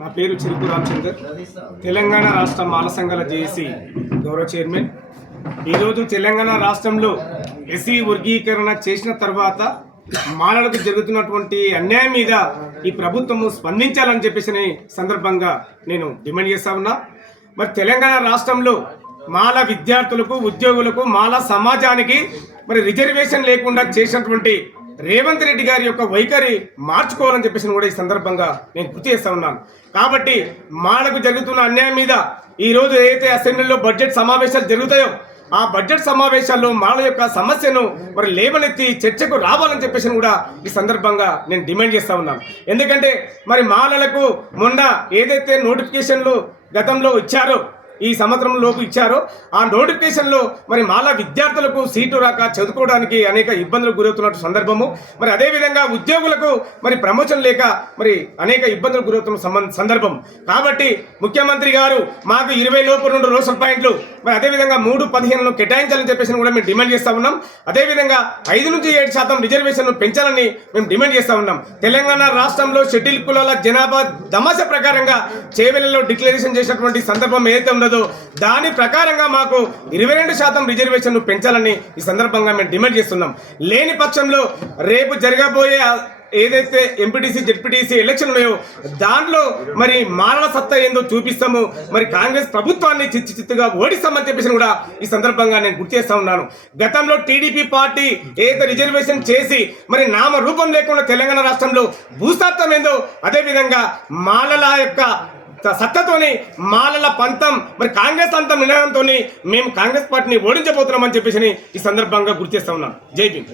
నా పేరు చిరుకు రామచందర్, తెలంగాణ రాష్ట్ర మాల సంఘాల జేఏసీ గౌరవ చైర్మన్. ఈరోజు తెలంగాణ రాష్ట్రంలో ఎస్సీ వర్గీకరణ చేసిన తర్వాత మాలలకు జరుగుతున్నటువంటి అన్యాయం మీద ఈ ప్రభుత్వము స్పందించాలని చెప్పేసి సందర్భంగా నేను డిమాండ్ చేస్తా ఉన్నా. మరి తెలంగాణ రాష్ట్రంలో మాల విద్యార్థులకు, ఉద్యోగులకు, మాల సమాజానికి మరి రిజర్వేషన్ లేకుండా చేసినటువంటి రేవంత్ రెడ్డి గారి యొక్క వైఖరి మార్చుకోవాలని చెప్పేసి కూడా ఈ సందర్భంగా నేను గుర్తు చేస్తా ఉన్నాను. కాబట్టి మాలకు జరుగుతున్న అన్యాయం మీద ఈరోజు ఏదైతే అసెంబ్లీలో బడ్జెట్ సమావేశాలు జరుగుతాయో ఆ బడ్జెట్ సమావేశాల్లో మాల యొక్క సమస్యను మరి లేవనెత్తి చర్చకు రావాలని చెప్పేసి కూడా ఈ సందర్భంగా నేను డిమాండ్ చేస్తా ఉన్నాను. ఎందుకంటే మరి మాలలకు మొన్న ఏదైతే నోటిఫికేషన్లు గతంలో ఇచ్చారో, ఈ సంవత్సరంలోపు ఇచ్చారో, ఆ నోటిఫికేషన్లో మరి మాలా విద్యార్థులకు సీటు రాక చదువుకోవడానికి అనేక ఇబ్బందులు గురవుతున్న సందర్భము, మరి అదేవిధంగా ఉద్యోగులకు మరి ప్రమోషన్ లేక మరి అనేక ఇబ్బందులు గురవుతున్న సందర్భం. కాబట్టి ముఖ్యమంత్రి గారు మాకు 20 లోపు 2 రోజుల పాయింట్లు, మరి అదేవిధంగా 3-15 కేటాయించాలని చెప్పేసి కూడా మేము డిమాండ్ చేస్తా ఉన్నాం. అదేవిధంగా 5 నుంచి 7% రిజర్వేషన్ పెంచాలని మేము డిమాండ్ చేస్తా ఉన్నాం. తెలంగాణ రాష్ట్రంలో షెడ్యూల్ కులాల జనాభా దమాస ప్రకారంగా చేవెళ్లలో డిక్లరేషన్ చేసినటువంటి సందర్భం ఏదైతే ఉన్నదో దాని ప్రకారంగా మాకు 22% రిజర్వేషన్ పెంచాలని ఈ సందర్భంగా మేము డిమాండ్ చేస్తున్నాం. లేని పక్షంలో రేపు జరగబోయే ఏదైతే ఎంపీటీసీ, జెడ్పీటీసీ ఎలక్షన్ ఉన్నాయో దాంట్లో మరి మానవ సత్తా ఏందో చూపిస్తాము, మరి కాంగ్రెస్ ప్రభుత్వాన్ని చిత్తుగా ఓడిస్తామని చెప్పేసి కూడా ఈ సందర్భంగా నేను గుర్తు చేస్తా ఉన్నాను. గతంలో టీడీపీ పార్టీ ఏదైతే రిజర్వేషన్ చేసి మరి నామ రూపం లేకుండా తెలంగాణ రాష్ట్రంలో భూస్థాత్వం ఏందో అదేవిధంగా మాలల యొక్క సత్తతోని మాలల పంతం మరి కాంగ్రెస్ అంతం నిర్ణయంతో మేము కాంగ్రెస్ పార్టీని ఓడించబోతున్నామని చెప్పేసి ఈ సందర్భంగా గుర్తు చేస్తా ఉన్నాం. జై భీమ్.